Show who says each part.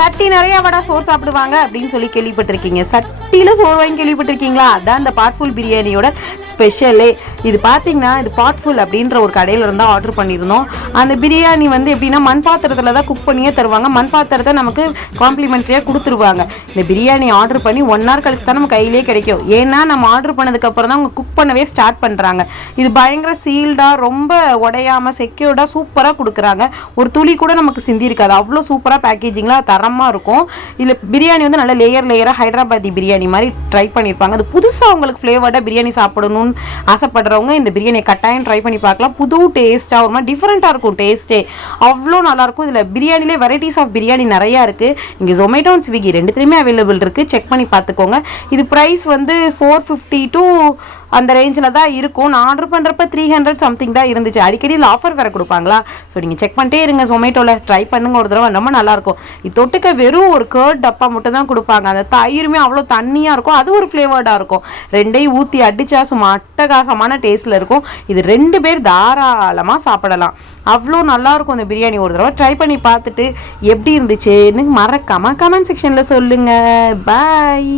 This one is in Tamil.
Speaker 1: சட்டி நிறைய வடை சோறு சாப்பிடுவாங்க அப்படின்னு சொல்லி கேள்விப்பட்டிருக்கீங்க. சட்டியில் சோறு வாங்கி கேள்விப்பட்டிருக்கீங்களா? அதான் இந்த பாட்ஃபுல் பிரியாணியோட ஸ்பெஷலே இது பார்த்தீங்கன்னா இது பாட்ஃபுல் அப்படின்ற ஒரு கடையில் இருந்தால் ஆர்டர் பண்ணியிருந்தோம். அந்த பிரியாணி வந்து எப்படின்னா மண் பாத்திரத்தில் தான் குக் பண்ணியே தருவாங்க. மண் பாத்திரத்தை நமக்கு காம்ப்ளிமெண்ட்ரியாக கொடுத்துருவாங்க. இந்த பிரியாணி ஆர்டர் பண்ணி ஒன் ஹவர் கழிச்சு தான் நம்ம கையிலே கிடைக்கும். ஏன்னா நம்ம ஆர்டர் பண்ணதுக்கப்புறம் தான் அவங்க குக் பண்ணவே ஸ்டார்ட் பண்ணுறாங்க இது பயங்கர சீல்டாக ரொம்ப உடையாம செக்யூர்டாக சூப்பராக கொடுக்குறாங்க. ஒரு துளி கூட நமக்கு சிந்திருக்காது அவ்வளோ சூப்பராக பேக்கேஜிங்லாம் தரமாக இருக்கும். இதில் பிரியாணி வந்து நல்ல லேயர் லேயராக ஹைதராபாதி பிரியாணி மாதிரி ட்ரை பண்ணியிருப்பாங்க. அது புதுசாக உங்களுக்கு ஃப்ளேவர்டாக பிரியாணி சாப்பிடணும்னு ஆசைப்படுறவங்க இந்த பிரியாணி கட்டாயம் ட்ரை பண்ணி பார்க்கலாம். புது டேஸ்ட்டாக ஒரு மாதிரி டிஃப்ரெண்ட்டாக இருக்கும் டேஸ்ட்டே அவ்வளோ நல்லாயிருக்கும் இதில் பிரியாணிலே வெரைட்டிஸ் ஆஃப் பிரியாணி நிறையா இருக்குது இங்கே ஜொமேட்டோ அண்ட் ஸ்விக்கி ரெண்டுத்துலேயுமே அவைலபிள் இருக்குது செக் பண்ணி பார்த்துக்கோங்க. இது ப்ரைஸ் வந்து ஃபோர் ஃபிஃப்டி டு அந்த ரேஞ்சில் தான் இருக்கும். நான் ஆர்டர் பண்ணுறப்ப த்ரீ ஹண்ட்ரட் சம்திங் தான் இருந்துச்சு. அடிக்கடி இதில் ஆஃபர் வேறு கொடுப்பாங்களா? ஸோ நீங்கள் செக் பண்ணிட்டே இருங்க சொமேட்டோவில் ட்ரை பண்ணுங்க ஒரு தடவை. ரொம்ப நல்லாயிருக்கும் இது தொட்டுக்க வெறும் ஒரு கேர்ட் டப்பா மட்டும் தான் கொடுப்பாங்க. அந்த தயிருமே அவ்வளோ தண்ணியாக இருக்கும். அது ஒரு ஃப்ளேவர்டாக இருக்கும். ரெண்டையும் ஊற்றி அடித்தா சும்மா அட்டகாசமான டேஸ்ட்டில் இருக்கும். இது ரெண்டு பேர் தாராளமாக சாப்பிடலாம். அவ்வளோ நல்லாயிருக்கும் இந்த பிரியாணி. ஒரு தடவை ட்ரை பண்ணி பார்த்துட்டு எப்படி இருந்துச்சுன்னு மறக்காமல் கமெண்ட் செக்ஷனில் சொல்லுங்கள் பாய்